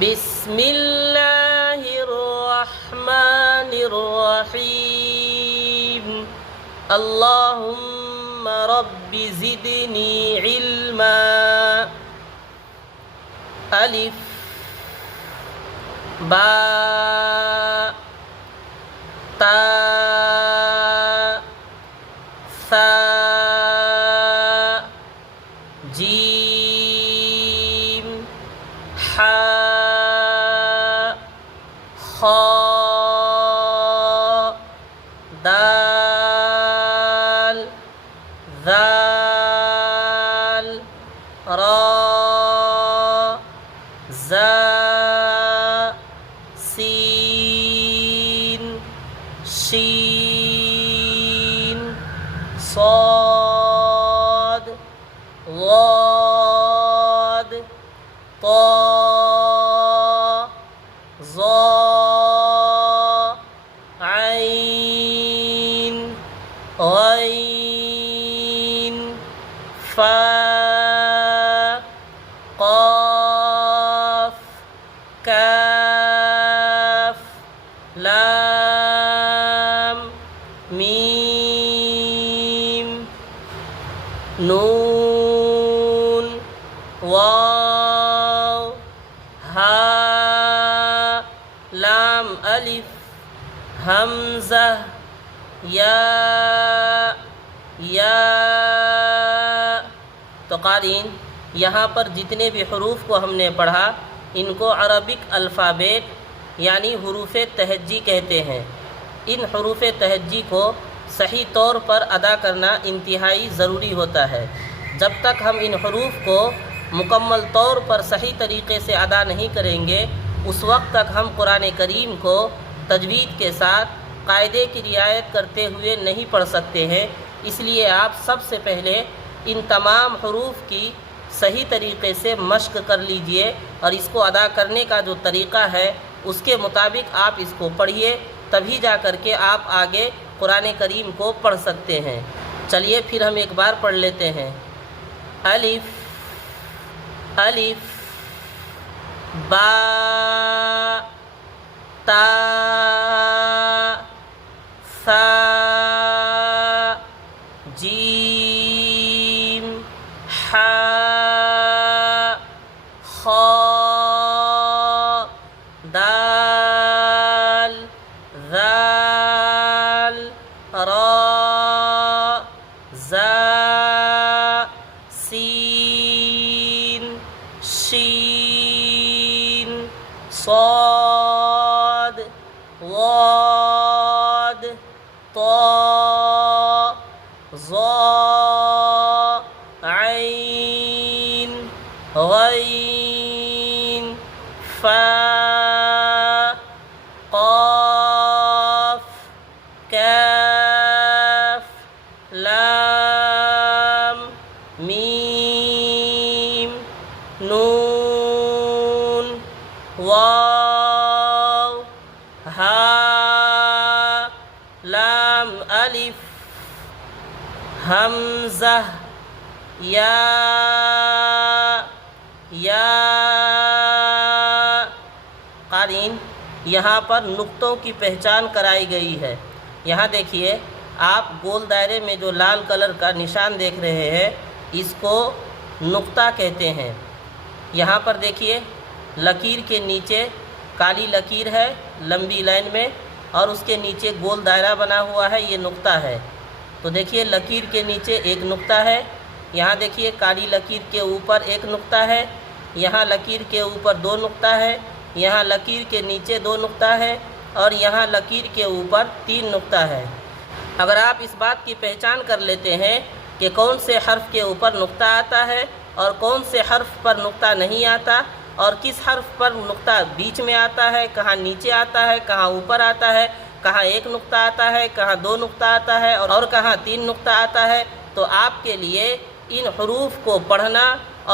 بسم اللہ الرحمن الرحیم اللہم رب زدنی علما الف با تا ثا جیم حا خا دال ذال را زا سین شین صاد ضاد طا ظا عین غین فا قاف کاف لام میم نون واو ہا لام الف حمزہ یا تو قارئین یہاں پر جتنے بھی حروف کو ہم نے پڑھا ان کو عربک الفابیٹ یعنی حروف تہجی کہتے ہیں۔ ان حروف تہجی کو صحیح طور پر ادا کرنا انتہائی ضروری ہوتا ہے۔ جب تک ہم ان حروف کو مکمل طور پر صحیح طریقے سے ادا نہیں کریں گے اس وقت تک ہم قرآن کریم کو تجوید کے ساتھ قاعدے کی رعایت کرتے ہوئے نہیں پڑھ سکتے ہیں۔ اس لیے آپ سب سے پہلے ان تمام حروف کی صحیح طریقے سے مشق کر لیجئے اور اس کو ادا کرنے کا جو طریقہ ہے اس کے مطابق آپ اس کو پڑھیے، تبھی جا کر کے آپ آگے قرآن کریم کو پڑھ سکتے ہیں۔ چلیے پھر ہم ایک بار پڑھ لیتے ہیں۔ الف الف با تا ثا جیم حا خا دال ذال را زا سین شین صاد ضاد طا ظا عین غین فا قاف کاف لام میم نون واو ہا لام الف حمزہ یا قارئین یہاں پر نقطوں کی پہچان کرائی گئی ہے۔ یہاں دیکھیے آپ گول دائرے میں جو لال کلر کا نشان دیکھ رہے ہیں اس کو نقطہ کہتے ہیں۔ یہاں پر دیکھیے لکیر کے نیچے کالی لکیر ہے لمبی لائن میں اور اس کے نیچے گول دائرہ بنا ہوا ہے، یہ نقطہ ہے۔ تو دیکھیے لکیر کے نیچے ایک نقطہ ہے، یہاں دیکھیے کالی لکیر کے اوپر ایک نقطہ ہے، یہاں لکیر کے اوپر دو نقطہ ہے، یہاں لکیر کے نیچے دو نقطہ ہے اور یہاں لکیر کے اوپر تین نقطہ ہے۔ اگر آپ اس بات کی پہچان کر لیتے ہیں کہ کون سے حرف کے اوپر نقطہ آتا ہے اور کون سے حرف پر نقطہ نہیں آتا اور کس حرف پر نقطہ بیچ میں آتا ہے، کہاں نیچے آتا ہے، کہاں اوپر آتا ہے، کہاں ایک نقطہ آتا ہے، کہاں دو نقطہ آتا ہے اور کہاں تین نقطہ آتا ہے، تو آپ کے لیے ان حروف کو پڑھنا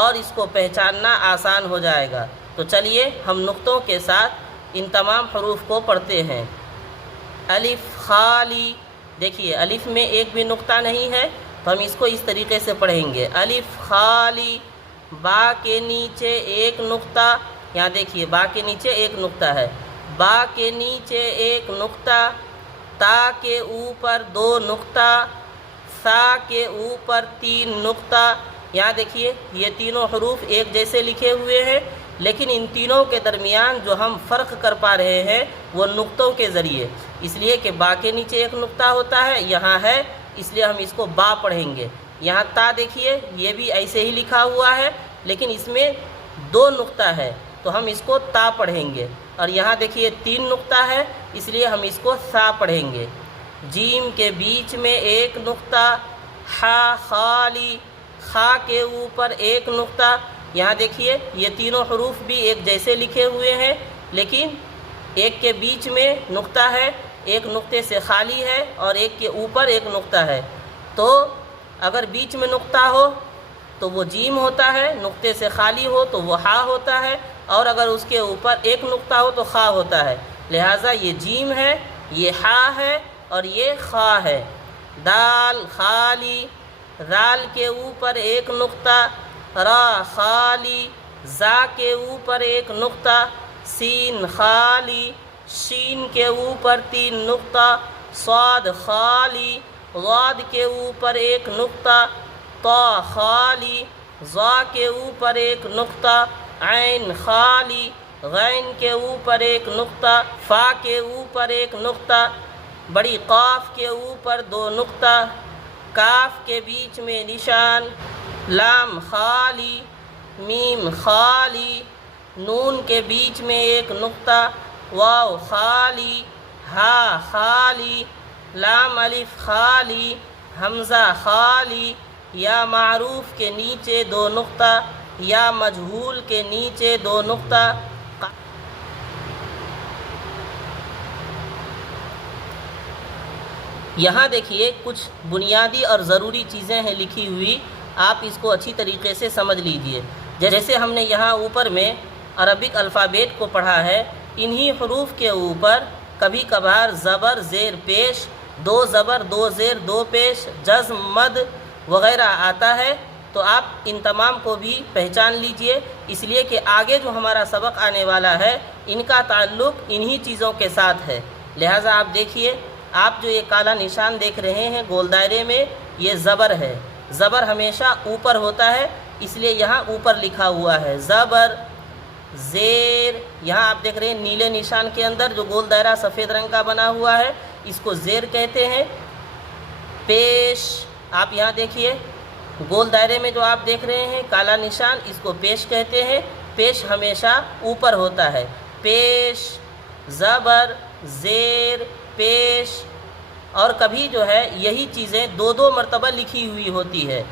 اور اس کو پہچاننا آسان ہو جائے گا۔ تو چلیے ہم نقطوں کے ساتھ ان تمام حروف کو پڑھتے ہیں۔ الف خالی، دیکھیے الف میں ایک بھی نقطہ نہیں ہے تو ہم اس کو اس طریقے سے پڑھیں گے۔ الف خالی، با کے نیچے ایک نقطہ یہاں دیکھیے با کے نیچے ایک نقطہ ہے، با کے نیچے ایک نقطہ، تا کے اوپر 2 نقطہ، سا کے اوپر 3 نقطہ۔ یہاں دیکھیے یہ تینوں حروف ایک جیسے لکھے ہوئے ہیں، لیکن ان تینوں کے درمیان جو ہم فرق کر پا رہے ہیں وہ نقطوں کے ذریعے، اس لیے کہ با کے نیچے ایک نقطہ ہوتا ہے، یہاں ہے، اس لیے ہم اس کو با پڑھیں گے۔ یہاں تا دیکھیے یہ بھی ایسے ہی لکھا ہوا ہے، لیکن اس میں 2 نقطہ ہے تو ہم اس کو تا پڑھیں گے، اور یہاں دیکھیے 3 نقطہ ہے، اس لیے ہم اس کو سا پڑھیں گے۔ جیم کے بیچ میں ایک نقطہ، ہا خالی، خا کے اوپر ایک نقطہ۔ یہاں دیکھیے یہ تینوں حروف بھی ایک جیسے لکھے ہوئے ہیں، لیکن ایک کے بیچ میں نقطہ ہے، ایک نقطے سے خالی ہے، اور ایک کے اوپر ایک نقطہ ہے۔ تو اگر بیچ میں نقطہ ہو تو وہ جیم ہوتا ہے، نقطے سے خالی ہو تو وہ ہا ہوتا ہے، اور اگر اس کے اوپر ایک نقطہ ہو تو خا ہوتا ہے۔ لہٰذا یہ جیم ہے، یہ ہا ہے، اور یہ خا ہے۔ دال خالی، دال کے اوپر ایک نقطہ، را خالی، زا کے اوپر ایک نقطہ، سین خالی، شین کے اوپر 3 نقطہ، صاد خالی، غاد کے اوپر ایک نقطہ، طا خالی، ظا کے اوپر ایک نقطہ، عین خالی، غین کے اوپر ایک نقطہ، فا کے اوپر ایک نقطہ، بڑی قاف کے اوپر 2 نقطہ، کاف کے بیچ میں نشان، لام خالی، میم خالی، نون کے بیچ میں ایک نقطہ، واو خالی، ہا خالی، لام الف خالی، حمزہ خالی، یا معروف کے نیچے 2 نقطہ، یا مجہول کے نیچے 2 نقطہ۔ یہاں دیکھیے کچھ بنیادی اور ضروری چیزیں ہیں لکھی ہوئی، آپ اس کو اچھی طریقے سے سمجھ لیجئے۔ جیسے ہم نے یہاں اوپر میں عربک الفابیٹ کو پڑھا ہے، انہی حروف کے اوپر کبھی کبھار زبر زیر پیش، 2 زبر 2 زیر 2 پیش، جزم مد وغیرہ آتا ہے، تو آپ ان تمام کو بھی پہچان لیجئے، اس لیے کہ آگے جو ہمارا سبق آنے والا ہے ان کا تعلق انہی چیزوں کے ساتھ ہے۔ لہٰذا آپ دیکھیے، آپ جو یہ کالا نشان دیکھ رہے ہیں گول دائرے میں، یہ زبر ہے، زبر ہمیشہ اوپر ہوتا ہے، اس لیے یہاں اوپر لکھا ہوا ہے زبر، زیر، یہاں آپ دیکھ رہے ہیں نیلے نشان کے اندر جو گول دائرہ سفید رنگ کا بنا ہوا ہے اس کو زیر کہتے ہیں۔ پیش، آپ یہاں دیکھیے گول دائرے میں جو آپ دیکھ رہے ہیں کالا نشان، اس کو پیش کہتے ہیں، پیش ہمیشہ اوپر ہوتا ہے۔ پیش، زبر، زیر، پیش، اور کبھی جو ہے یہی چیزیں 2 مرتبہ لکھی ہوئی ہوتی ہے،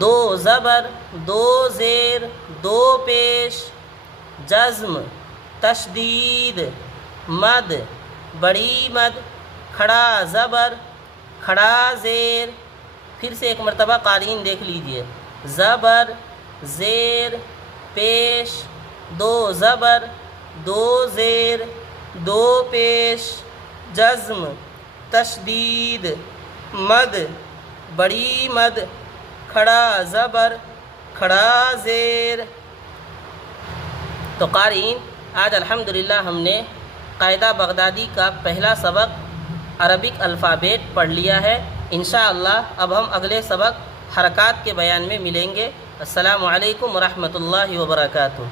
2 زبر، 2 زیر، 2 پیش، جزم، تشدید، مد، بڑی مد، کھڑا زبر، کھڑا زیر۔ پھر سے ایک مرتبہ قارئین دیکھ لیجئے، زبر، زیر، پیش، 2 زبر، 2 زیر، 2 پیش، جزم، تشدید، مد، بڑی مد، کھڑا زبر، کھڑا زیر۔ تو قارئین، آج الحمدللہ ہم نے قاعدہ بغدادی کا پہلا سبق عربک الفابیٹ پڑھ لیا ہے۔ انشاءاللہ اب ہم اگلے سبق حرکات کے بیان میں ملیں گے۔ السلام علیکم ورحمۃ اللہ وبرکاتہ۔